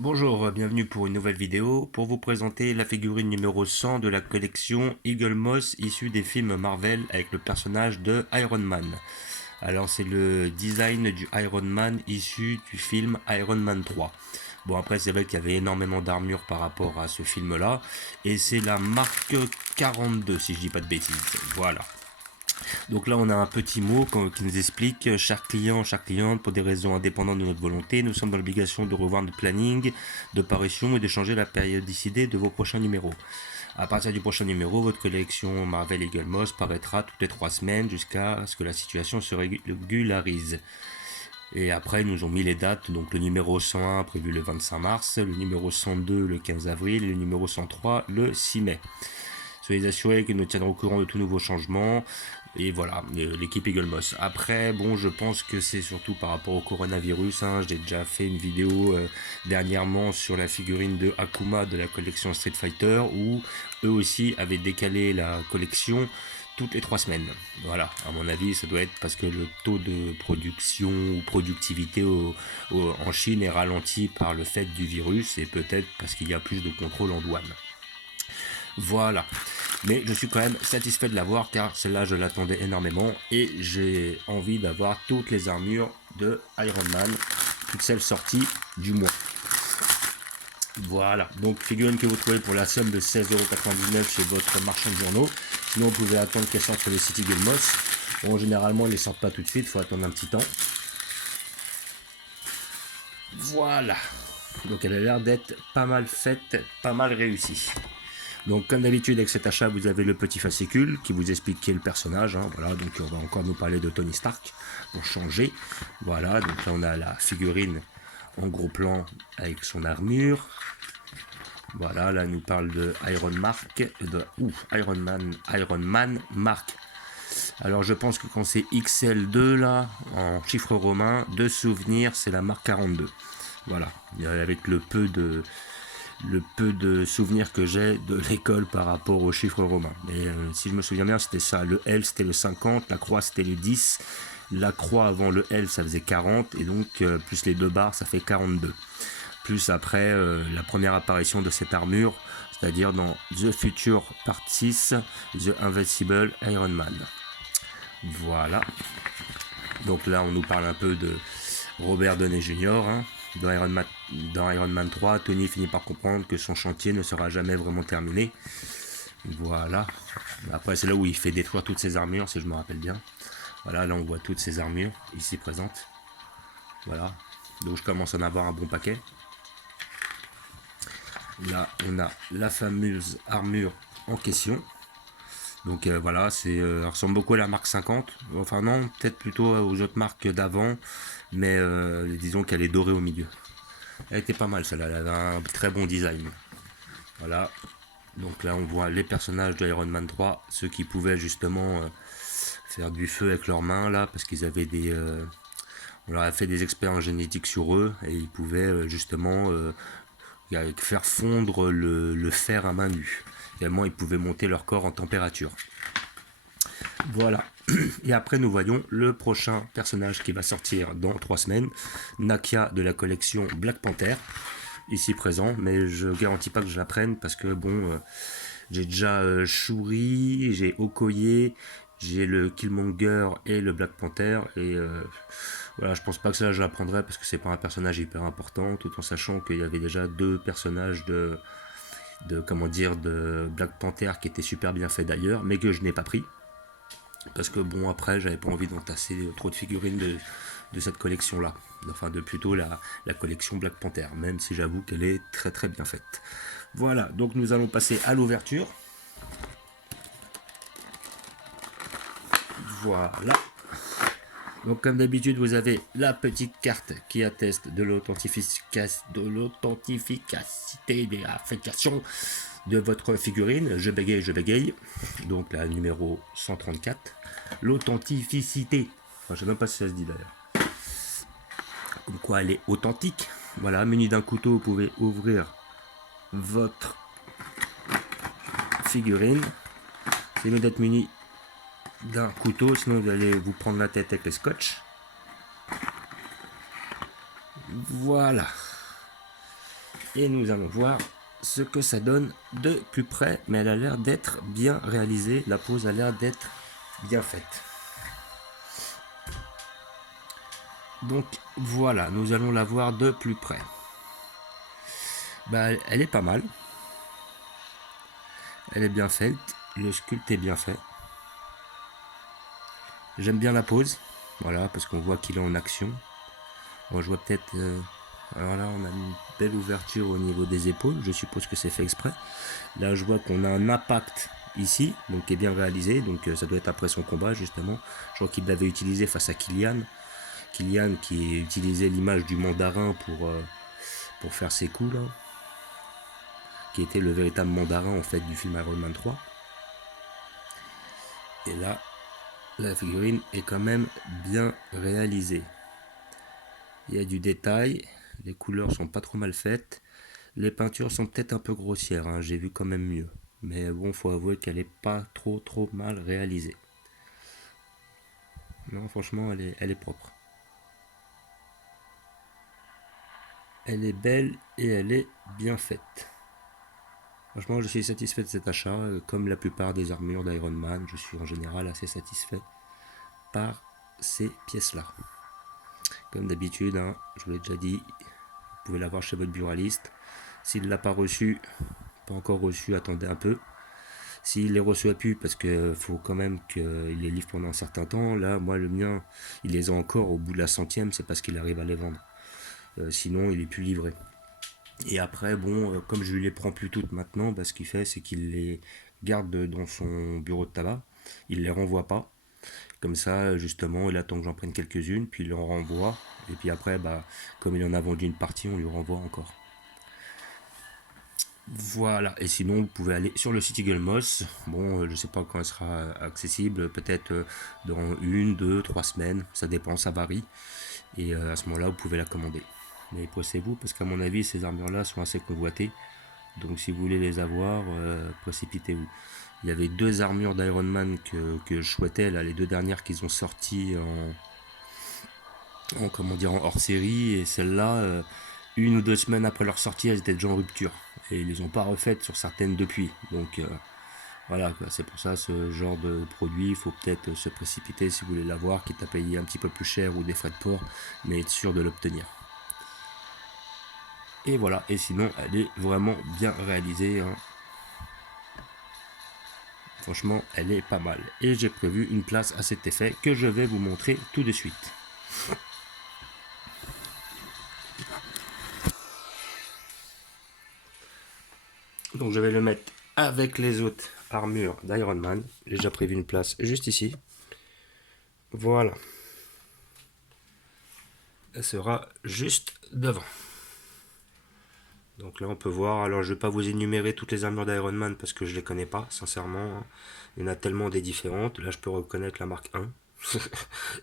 Bonjour, bienvenue pour une nouvelle vidéo pour vous présenter la figurine numéro 100 de la collection Eagle Moss issue des films Marvel avec le personnage de Iron Man. Alors c'est le design du Iron Man issu du film Iron Man 3. Bon après c'est vrai qu'il y avait énormément d'armure par rapport à ce film là et c'est la marque 42 si je dis pas de bêtises. Voilà. Donc là, on a un petit mot qui nous explique chaque client, chaque cliente, pour des raisons indépendantes de notre volonté, nous sommes dans l'obligation de revoir notre planning de parution et de changer la périodicité de vos prochains numéros. À partir du prochain numéro, votre collection Marvel Eagle Moss paraîtra toutes les 3 semaines jusqu'à ce que la situation se régularise. Et après, ils nous ont mis les dates, donc le numéro 101 prévu le 25 mars, le numéro 102 le 15 avril et le numéro 103 le 6 mai. Soyez assurés que nous tiendrons au courant de tout nouveau changement. Et voilà, l'équipe Eagle Moss. Après, bon, je pense que c'est surtout par rapport au coronavirus. J'ai déjà fait une vidéo dernièrement sur la figurine de Akuma de la collection Street Fighter où eux aussi avaient décalé la collection toutes les 3 semaines. Voilà, à mon avis, ça doit être parce que le taux de production ou productivité en Chine est ralenti par le fait du virus et peut-être parce qu'il y a plus de contrôle en douane. Voilà. Mais je suis quand même satisfait de l'avoir car celle-là je l'attendais énormément et j'ai envie d'avoir toutes les armures de Iron Man, toutes celles sorties du mois. Voilà, donc figurine que vous trouvez pour la somme de 16,99€ chez votre marchand de journaux. Sinon vous pouvez attendre qu'elle sorte sur les sites Eagle Moss. Bon, généralement ils ne les sortent pas tout de suite, il faut attendre un petit temps. Voilà, donc elle a l'air d'être pas mal faite, pas mal réussie. Donc comme d'habitude avec cet achat vous avez le petit fascicule qui vous explique qui est le personnage. Voilà, donc on va encore nous parler de Tony Stark pour changer. Voilà, donc là on a la figurine en gros plan avec son armure. Voilà, là nous parle de Iron Man Mark. Alors je pense que quand c'est XL2 là, en chiffre romain, de souvenir, c'est la marque 42. Voilà, avec le peu de souvenirs que j'ai de l'école par rapport aux chiffres romains. Mais si je me souviens bien, c'était ça. Le L, c'était le 50, la croix, c'était le 10. La croix avant le L, ça faisait 40. Et donc, plus les deux barres, ça fait 42. Plus après, la première apparition de cette armure, c'est-à-dire dans The Future Part 6, The Invincible Iron Man. Voilà. Donc là, on nous parle un peu de Robert Downey Jr., Dans Iron Man 3, Tony finit par comprendre que son chantier ne sera jamais vraiment terminé. Voilà. Après, c'est là où il fait détruire toutes ses armures, si je me rappelle bien. Voilà, là on voit toutes ses armures ici présentes. Voilà. Donc je commence à en avoir un bon paquet. Là, on a la fameuse armure en question. Donc voilà, ça ressemble beaucoup à la marque 50. Enfin non, peut-être plutôt aux autres marques d'avant. Mais disons qu'elle est dorée au milieu. Elle était pas mal celle-là, elle avait un très bon design. Voilà. Donc là on voit les personnages de Iron Man 3, ceux qui pouvaient justement faire du feu avec leurs mains là, parce qu'ils avaient on leur a fait des expériences génétiques sur eux et ils pouvaient justement faire fondre le fer à main nue. Également ils pouvaient monter leur corps en température. Voilà. Et après, nous voyons le prochain personnage qui va sortir dans 3 semaines, Nakia de la collection Black Panther, ici présent, mais je garantis pas que je la prenne parce que bon, j'ai déjà Shuri, j'ai Okoye, j'ai le Killmonger et le Black Panther et voilà, je pense pas que ça je la prendrai parce que c'est pas un personnage hyper important, tout en sachant qu'il y avait déjà 2 personnages de Black Panther qui étaient super bien faits d'ailleurs, mais que je n'ai pas pris. Parce que bon, après, j'avais pas envie d'entasser trop de figurines de cette collection-là. Enfin, de plutôt la collection Black Panther, même si j'avoue qu'elle est très très bien faite. Voilà, donc nous allons passer à l'ouverture. Voilà. Donc comme d'habitude, vous avez la petite carte qui atteste de l'authenticité des affectations de votre figurine. Je bégaye. Donc la numéro 134. L'authenticité. Enfin, je ne sais même pas si ça se dit d'ailleurs. Comme quoi elle est authentique. Voilà, muni d'un couteau, vous pouvez ouvrir votre figurine. C'est mieux d'être muni d'un couteau, sinon vous allez vous prendre la tête avec le scotch. Voilà. Et nous allons voir ce que ça donne de plus près, mais elle a l'air d'être bien réalisée, la pose a l'air d'être bien faite. Donc voilà, nous allons la voir de plus près. Bah, elle est pas mal. Elle est bien faite, le sculpte est bien fait. J'aime bien la pose, voilà, parce qu'on voit qu'il est en action. Bon, je vois peut-être... alors là, on a une belle ouverture au niveau des épaules, je suppose que c'est fait exprès. Là, je vois qu'on a un impact ici, donc qui est bien réalisé, donc ça doit être après son combat, justement. Je crois qu'il l'avait utilisé face à Killian. Killian qui utilisait l'image du mandarin pour faire ses coups, là. Qui était le véritable mandarin, en fait, du film Iron Man 3. Et là, la figurine est quand même bien réalisée. Il y a du détail, les couleurs sont pas trop mal faites. Les peintures sont peut-être un peu grossières, hein, j'ai vu quand même mieux. Mais bon, faut avouer qu'elle est pas trop mal réalisée. Non, franchement, elle est propre. Elle est belle et elle est bien faite. Franchement, je suis satisfait de cet achat. Comme la plupart des armures d'Iron Man, je suis en général assez satisfait par ces pièces-là. Comme d'habitude, hein, je vous l'ai déjà dit, vous pouvez l'avoir chez votre buraliste. S'il ne l'a pas reçu, pas encore reçu, attendez un peu. S'il les reçoit plus, parce qu'il faut quand même qu'il les livre pendant un certain temps, là, moi, le mien, il les a encore au bout de la 100e, c'est parce qu'il arrive à les vendre. Sinon, il est plus livré. Et après, bon, comme je lui les prends plus toutes maintenant, bah, ce qu'il fait, c'est qu'il les garde dans son bureau de tabac. Il les renvoie pas. Comme ça, justement, il attend que j'en prenne quelques-unes, puis il en renvoie. Et puis après, bah, comme il en a vendu une partie, on lui renvoie encore. Voilà, et sinon vous pouvez aller sur le site Eagle Moss. Bon, je sais pas quand elle sera accessible, peut-être dans 1, 2, 3 semaines, ça dépend, ça varie. Et à ce moment-là, vous pouvez la commander. Mais pressez-vous, parce qu'à mon avis, ces armures-là sont assez convoitées. Donc si vous voulez les avoir, précipitez-vous. Il y avait 2 armures d'Iron Man que je souhaitais, là, les 2 dernières qu'ils ont sorties en hors série, et celle-là, 1 ou 2 semaines après leur sortie, elles étaient déjà en rupture. Et ils les ont pas refaites sur certaines depuis. Donc voilà, c'est pour ça, ce genre de produit, il faut peut-être se précipiter si vous voulez l'avoir, quitte à payer un petit peu plus cher ou des frais de port, mais être sûr de l'obtenir. Et voilà, et sinon, elle est vraiment bien réalisée, hein. Franchement, elle est pas mal. Et j'ai prévu une place à cet effet que je vais vous montrer tout de suite. Donc je vais le mettre avec les autres armures d'Iron Man. J'ai déjà prévu une place juste ici. Voilà. Elle sera juste devant. Donc là on peut voir, alors je ne vais pas vous énumérer toutes les armures d'Iron Man parce que je ne les connais pas, sincèrement. Il y en a tellement des différentes. Là je peux reconnaître la marque 1.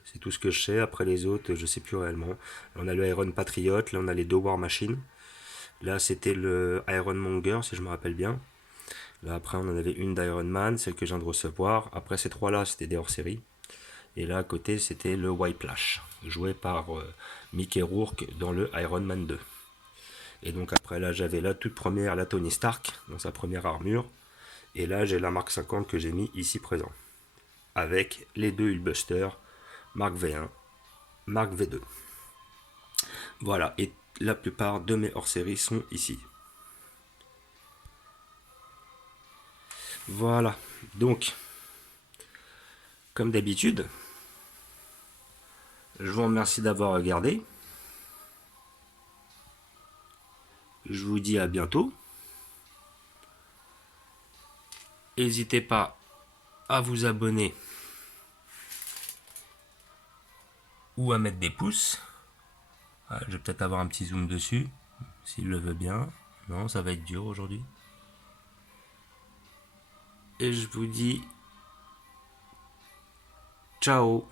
C'est tout ce que je sais. Après les autres, je ne sais plus réellement. Là, on a le Iron Patriot, là on a les 2 War Machine. Là c'était le Iron Monger si je me rappelle bien. Là après on en avait une d'Iron Man, celle que je viens de recevoir. Après ces 3 là c'était des hors-série. Et là à côté c'était le Whiplash, joué par Mickey Rourke dans le Iron Man 2. Et donc après là j'avais la toute première, la Tony Stark, dans sa première armure. Et là j'ai la Mark 50 que j'ai mis ici présent. Avec les 2 Hulkbuster, Mark V1, Mark V2. Voilà, et la plupart de mes hors-série sont ici. Voilà, donc, comme d'habitude, je vous remercie d'avoir regardé. Je vous dis à bientôt. N'hésitez pas à vous abonner ou à mettre des pouces. Ah, je vais peut-être avoir un petit zoom dessus, s'il le veut bien. Non, ça va être dur aujourd'hui. Et je vous dis ciao.